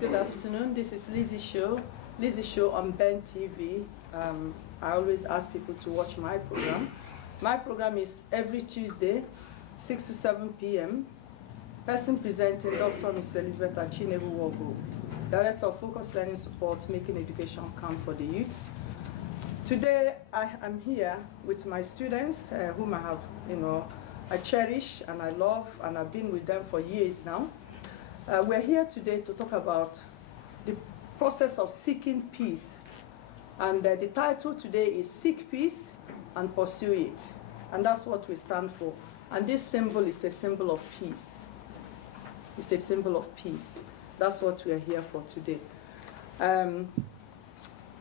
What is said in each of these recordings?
Good afternoon. This is Lizzy Show. Lizzy Show on Ben TV. I always ask people to watch my program. My program is every Tuesday, 6 to 7 p.m. Person presenting Dr. Mr. Elizabeth Achinewhu-Nworgu, Director of Focus Learning Support, making education count for the youths. Today I am here with my students, whom I have, I cherish and I love, and I've been with them for years now. We're here today to talk about the process of seeking peace. And the title today is Seek Peace and Pursue It. And that's what we stand for. And this symbol is a symbol of peace. It's a symbol of peace. That's what we are here for today.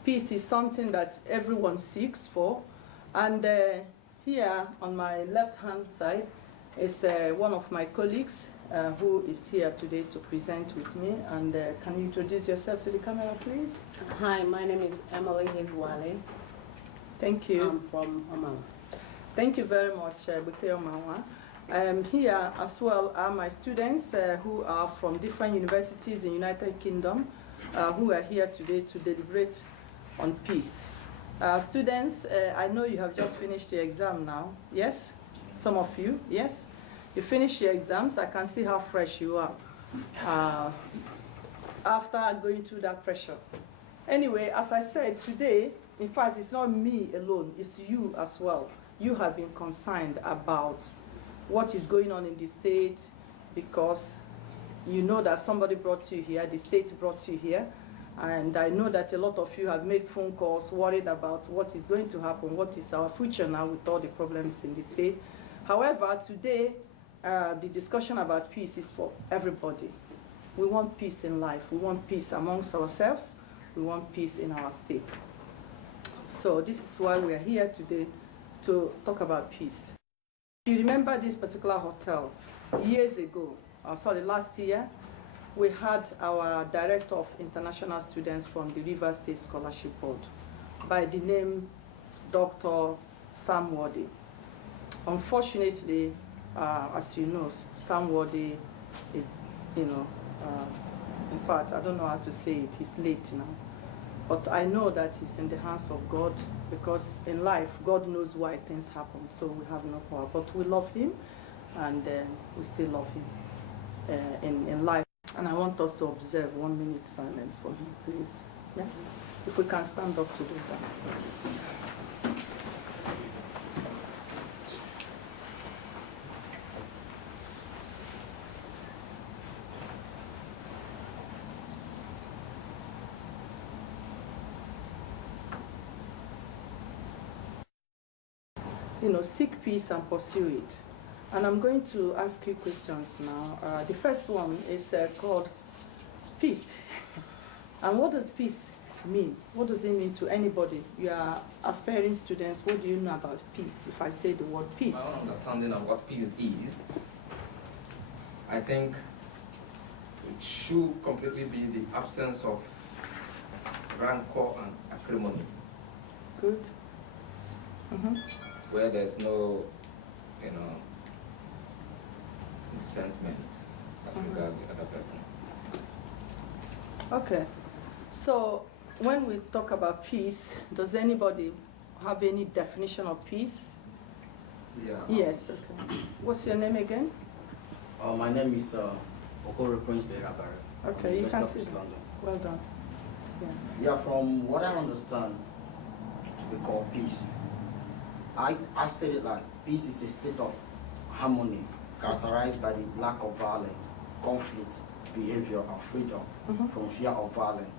Peace is something that everyone seeks for. And here on my left-hand side is one of my colleagues, who is here today to present with me. And can you introduce yourself to the camera, please? Hi, my name is Emily Hizwale. Thank you. I'm from Omawa. Thank you very much, Buke Omawa. Here as well are my students who are from different universities in the United Kingdom, who are here today to deliberate on peace. Students, I know you have just finished your exam now. Yes? Some of you, yes? You finished your exams. I can see how fresh you are after going through that pressure. Anyway, as I said, today, in fact, it's not me alone, it's you as well. You have been concerned about what is going on in the state because you know that somebody brought you here, the state brought you here, and I know that a lot of you have made phone calls worried about what is going to happen, what is our future now with all the problems in the state. However, today, the discussion about peace is for everybody. We want peace in life. We want peace amongst ourselves. We want peace in our state. So this is why we are here today to talk about peace. If you remember this particular hotel, years ago, last year, we had our Director of International Students from the Rivers State Scholarship Board by the name Dr. Sam Wadi. Unfortunately, as you know, Sam Wadi is, in fact, I don't know how to say it, he's late now. But I know that he's in the hands of God, because in life, God knows why things happen, so we have no power. But we love him, and we still love him in life. And I want us to observe 1 minute silence for him, please. Yeah? If we can stand up to do that. Seek peace and pursue it. And I'm going to ask you questions now. The first one is called peace. And what does peace mean? What does it mean to anybody? You are aspiring students. What do you know about peace, if I say the word peace? My own understanding of what peace is, I think it should completely be the absence of rancor and acrimony. Good. Mm-hmm. Where there's no, resentment as regards the other person. Okay. So when we talk about peace, does anybody have any definition of peace? Yeah. Yes. Okay. What's your name again? My name is Okoro Prince Derabare. Okay, you can see. London. Well done. Yeah, from what I understand, we call peace. I stated like peace is a state of harmony characterized by the lack of violence, conflict, behavior, and freedom from fear of violence,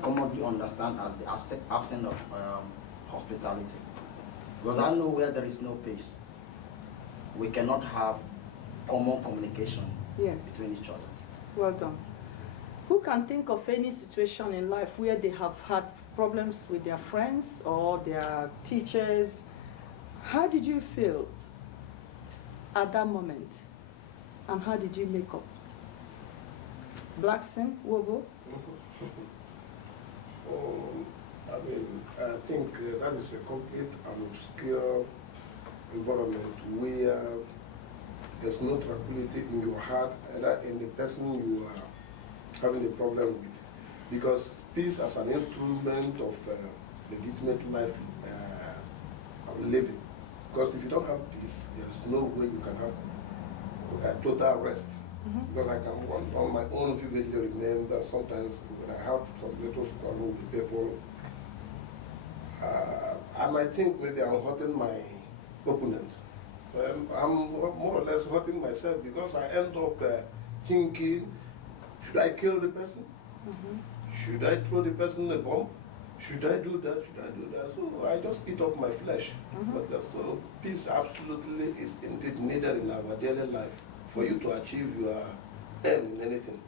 commonly understood as the absence of hospitality. Because I know where there is no peace, we cannot have common communication between each other. Well done. Who can think of any situation in life where they have had problems with their friends or their teachers? How did you feel at that moment? And how did you make up? Blackson, Wogo? I think that is a complete and obscure environment where there's no tranquility in your heart, either in the person you are having a problem with. Because peace as an instrument of legitimate life living. Because if you don't have peace, there is no way you can have total rest. Because I can, on my own vividly remember sometimes when I have some little struggle with people, I might think maybe I'm hurting my opponent. I'm more or less hurting myself because I end up thinking, should I kill the person? Should I throw the person a bomb? Should I do that? Should I do that? So I just eat up my flesh. But so peace absolutely is indeed needed in our daily life for you to achieve your aim in anything.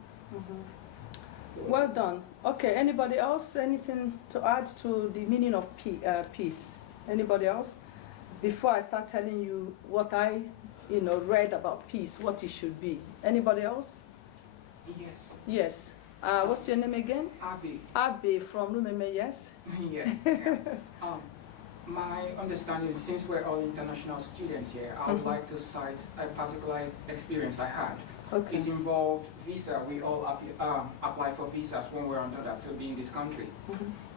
Well done. Okay, anybody else? Anything to add to the meaning of peace? Anybody else? Before I start telling you what I read about peace, what it should be. Anybody else? Yes. Yes. What's your name again? Abi. Abi from Lumeme, yes? Yes. My understanding, since we're all international students here, I would like to cite a particular experience I had. Okay. It involved visa. We all apply for visas when we're under that to be in this country.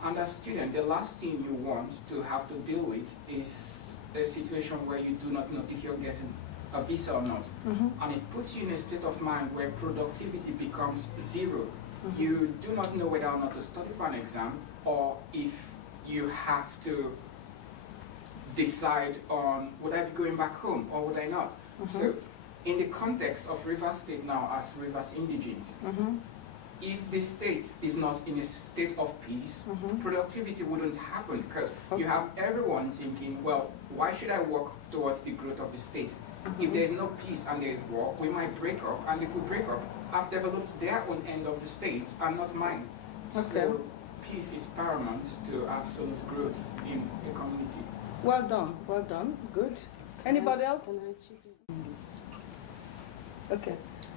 And as a student, the last thing you want to have to deal with is a situation where you do not know if you're getting a visa or not. And it puts you in a state of mind where productivity becomes zero. You do not know whether or not to study for an exam or if you have to decide on would I be going back home or would I not. So in the context of Rivers State now as Rivers Indigents, if the state is not in a state of peace, productivity wouldn't happen because you have everyone thinking, well, why should I work towards the growth of the state? If there's no peace and there's war, we might break up, and if we break up, I've developed their own end of the state and not mine. So peace is paramount to absolute growth in a community. Well done, good. Anybody else? Okay,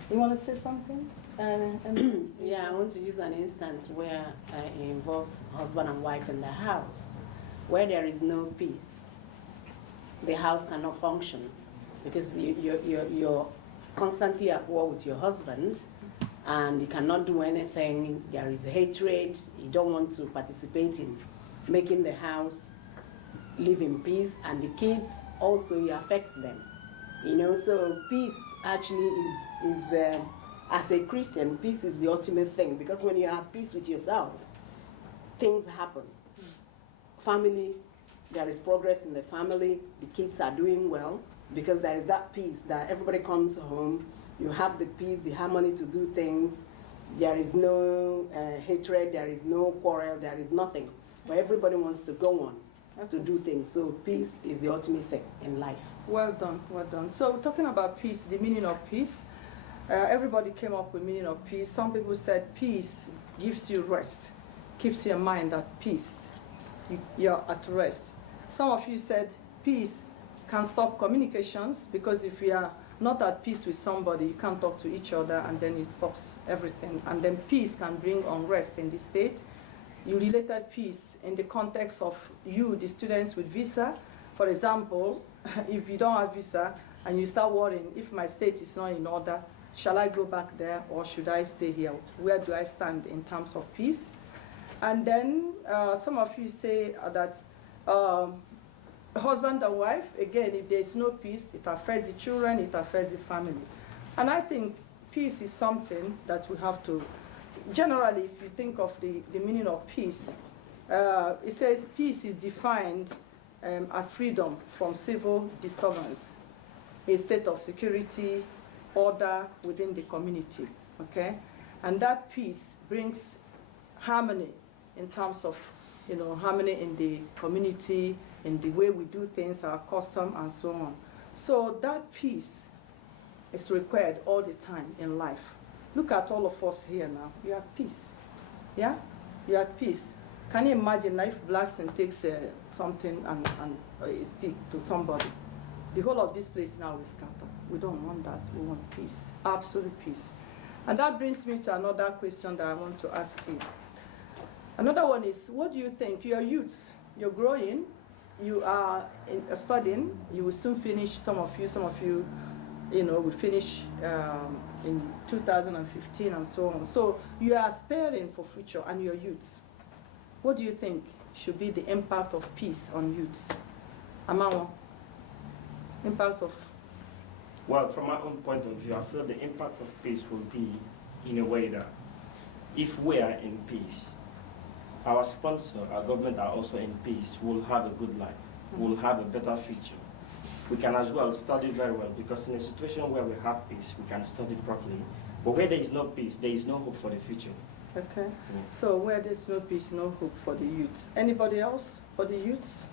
you want to say something? Yeah, I want to use an instance where it involves husband and wife in the house. Where there is no peace, the house cannot function because you're constantly at war with your husband and you cannot do anything. There is hatred. You don't want to participate in making the house live in peace, and the kids also, it affects them. So peace actually is as a Christian, peace is the ultimate thing, because when you have peace with yourself, things happen. Family, there is progress in the family, the kids are doing well, because there is that peace that everybody comes home, you have the peace, the harmony to do things, there is no hatred, there is no quarrel, there is nothing, but everybody wants to go on to do things. So peace is the ultimate thing in life. Well done, well done. So talking about peace, the meaning of peace, everybody came up with meaning of peace. Some people said peace gives you rest, keeps your mind at peace. You're at rest. Some of you said peace can stop communications, because if you are not at peace with somebody, you can't talk to each other, and then it stops everything. And then peace can bring unrest in the state. You related peace in the context of you, the students with visa. For example, if you don't have visa and you start worrying, if my state is not in order, shall I go back there or should I stay here? Where do I stand in terms of peace? And then some of you say that husband and wife, again, if there's no peace, it affects the children, it affects the family. And I think peace is something that we have to, generally, if you think of the meaning of peace, it says peace is defined as freedom from civil disturbance, a state of security, order within the community, okay? And that peace brings harmony in terms of, harmony in the community, in the way we do things, our custom, and so on. So that peace is required all the time in life. Look at all of us here now. You have peace, yeah? You have peace. Can you imagine if Blackson takes something and a stick to somebody? The whole of this place now is scattered. We don't want that. We want peace, absolute peace. And that brings me to another question that I want to ask you. Another one is, what do you think? You're youths, you're growing, you are studying, you will soon finish, some of you we finish in 2015 and so on. So you are aspiring for future and your youths. What do you think should be the impact of peace on youths? Amawo, impact of... Well, from my own point of view, I feel the impact of peace will be in a way that if we are in peace, our sponsor, our government are also in peace, we'll have a good life, we'll have a better future. We can as well study very well, because in a situation where we have peace, we can study properly. But where there is no peace, there is no hope for the future. Okay. Yes. So where there's no peace, no hope for the youths. Anybody else for the youths?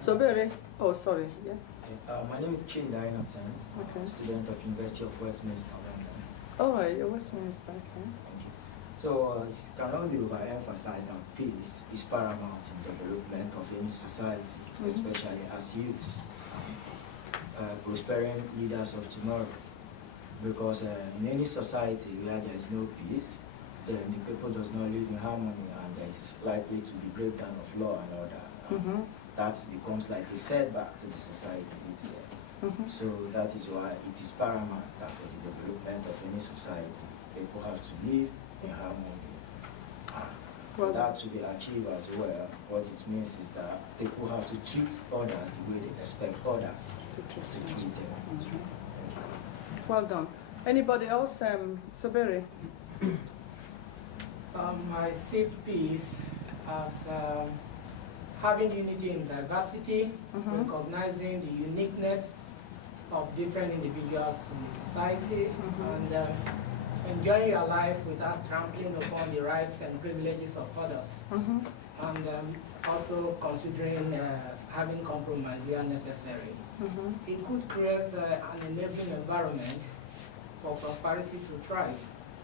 So very... Oh, sorry. Yes? My name is Chinda Innocent, Okay. student of University of Westminster, London. Oh, you're Westminster. Okay. Thank you. So it cannot be overemphasized that peace is paramount in the development of any society, especially as youths, prospering leaders of tomorrow. Because in any society where there is no peace, then the people does not live in harmony, and there is likely to be breakdown of law and order. That becomes like a setback to the society itself. So that is why it is paramount that for the development of any society, people have to live in harmony. For that to be achieved as well, what it means is that people have to treat others the way they expect others to treat them. Well done. Anybody else? Soberi? I see peace as having unity in diversity, recognizing the uniqueness of different individuals in the society, and enjoying your life without trampling upon the rights and privileges of others. And also considering having compromise where necessary. It could create an enabling environment for prosperity to thrive,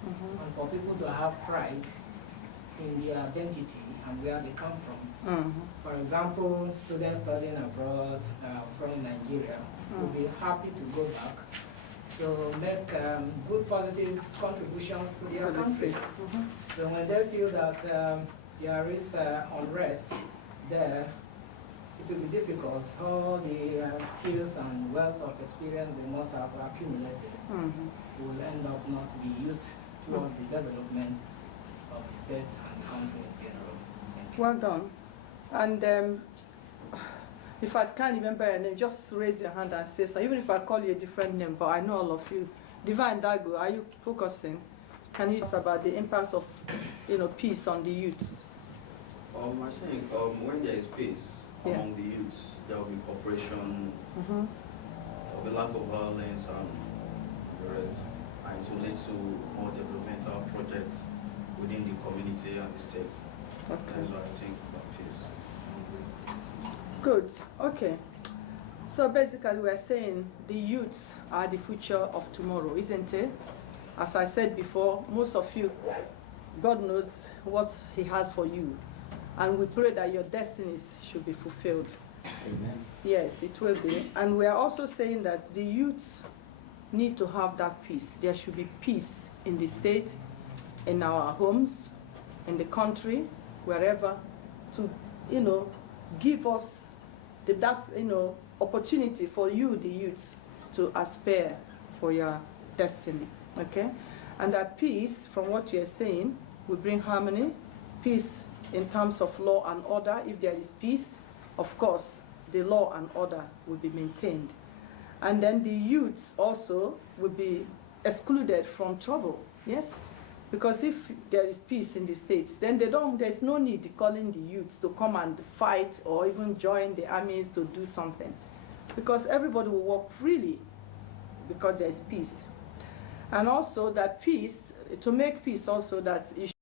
and for people to have pride in their identity and where they come from. For example, students studying abroad from Nigeria will be happy to go back to make good positive contributions to their country. So when they feel that there is unrest there, it will be difficult. All the skills and wealth of experience they must have accumulated will end up not be used towards the development of the state and country in general. Thank you. Well done. And if I can't remember your name, just raise your hand and say so. Even if I call you a different name, but I know all of you. Divine Dago, are you focusing? Can you tell us about the impact of peace on the youths? I think when there is peace among the youths, there will be cooperation, there will be lack of violence and the rest. And it will lead to more developmental projects within the community and the state. Okay. That's what I think about peace. Good. Okay. So basically we're saying the youths are the future of tomorrow, isn't it? As I said before, most of you, God knows what He has for you. And we pray that your destinies should be fulfilled. Amen. Yes, it will be. And we are also saying that the youths need to have that peace. There should be peace in the state, in our homes, in the country, wherever, to, give us that, opportunity for you, the youths, to aspire for your destiny, okay? And that peace, from what you're saying, will bring harmony, peace in terms of law and order. If there is peace, of course, the law and order will be maintained. And then the youths also will be excluded from trouble, yes? Because if there is peace in the states, then there's no need calling the youths to come and fight or even join the armies to do something. Because everybody will work freely because there is peace. And also that peace, to make peace also, that